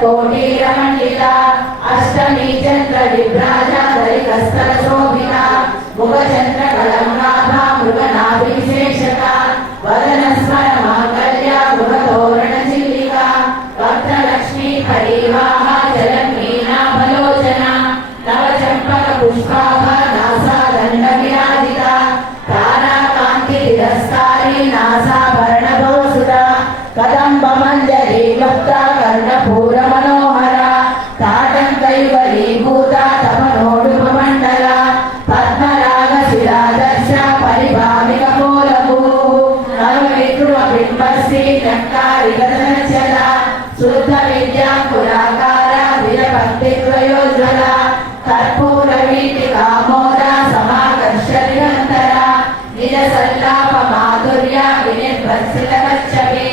कोटिरमण्डिता अष्टमी चंद्र विभ्राजा दरिकस्तर शोभिता मुखचंद्र कलंगाभा मृगनाभिषेषका वदन स्मर मांगल्या मुखतोरण चिल्लिका वक्त्रलक्ष्मी परिवाहा जलमीना भलोचना नव चंपक पुष्पाभा नासा दंड विराजिता तारा कांति तिरस्कारी नासा वर्णभोसुता कदंब मंजरी लुप्ता कर्णपूर मनोहरा ताटंकैवलीभूता तमनोडुपमण्डला पद्मराग शिलादर्श परिभाविक मूलभू नवविद्रुमबिम्बश्री चक्कारिगतनचला शुद्ध विद्याकुलाकारा वीरभक्तिद्वयोज्ज्वला कर्पूरवीटिकामोदा समाकर्षनिरन्तरा निजसल्लाप माधुर्या विनिर्भर्सितकच्छवी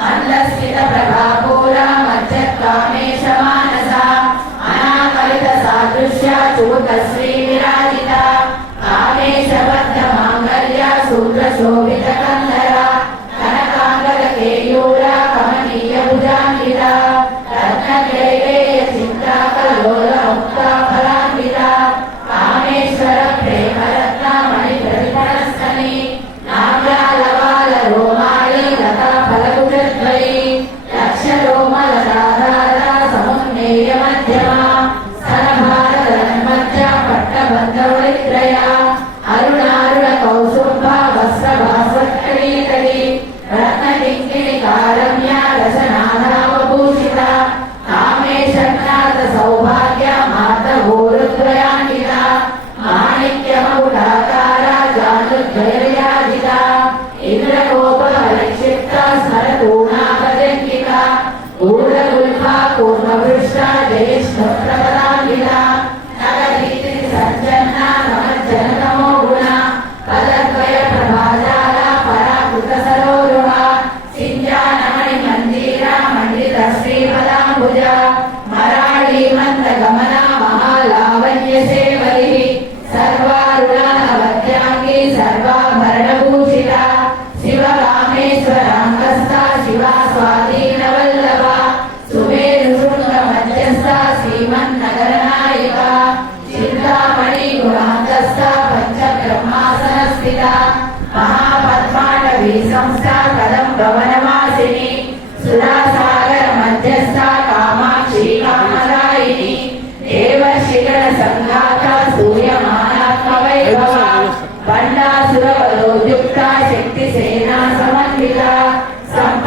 मंदस्मित प्रभापूरा मज्जत्कामेश मानसा अनाकलित सादृश्या चूतश्री विराजिता कामेश बद्ध मांगल्या सूत्र शोभित कंधरा कनकांगद केयूरा कमनीय भुजान्विता रत्नकेलेय चित्रा कल्लोल मुक्ता फलान्विता कामेश्वर प्रेम रत्न मणि प्रतिपणस्तनी नागालवाल रोमाली लता फलकुटद्वयी लक्षरोमलताधारा समुन्नेय मध्यमा स्तनभारतन्मज्जा पट्टबन्धवलित्रया अरुणारुण कौसुम्भा वस्त्रभास्वत्करीतली रत्नकिङ्किणिकारम्या रसनाधावभूषिता कामेशनाथ सौभाग्य मातभूरुद्वयान्विता माणिक्यमकुटाकारा जानुद्वयविराजिता इंद्रकोपलक्षिप्ता स्मरतूणापजङ्किका ऊर्ध्वगुल्फा कूर्मवृष्टा जयेष्ठप्रपदान्विता नगरीति सज्जन्ना नमज्जनतमो गुणा पदद्वय प्रभाजाला पराकृतसरोरुहा सिञ्जानमणि मन्दिरा मण्डित श्रीपदाम्बुजा मराळी मन्दगमना महालावण्य सेवलिः सर्वारुणानवद्यांगी सर्वाभरणभूषिता शिवकामेश्वराङ्गस्था शिवा स्वाधीनवल्लभा सुमेरुशृङ्गमध्यस्था श्रीमन्नगरनायिका चिन्तामणि गुणान्तस्था पञ्चब्रह्मासनस्थिता महापद्माटवी संस्था कदम्बवनमा